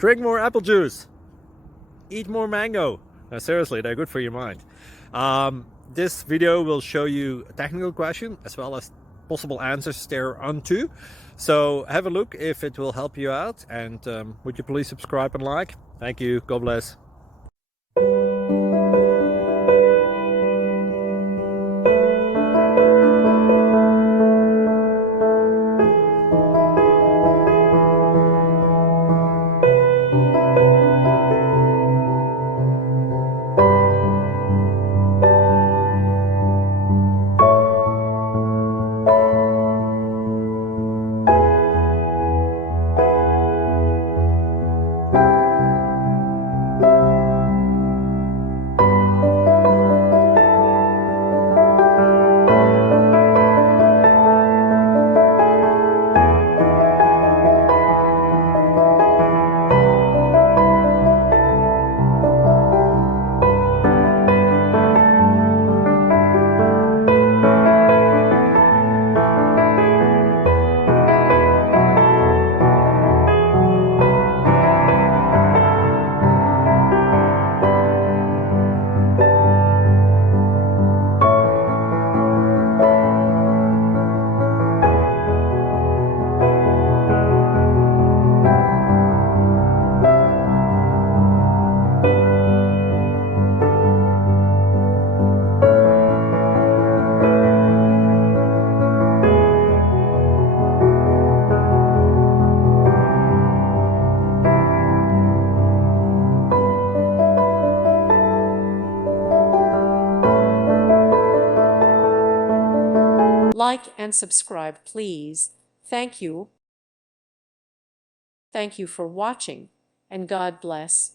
Drink more apple juice. Eat more mango. No, seriously, they're good for your mind. This video will show you a technical question as well as possible answers thereunto. So have a look if it will help you out, and would you please subscribe and like? Thank you. God bless. Like and subscribe, please. Thank you. Thank you for watching, and God bless.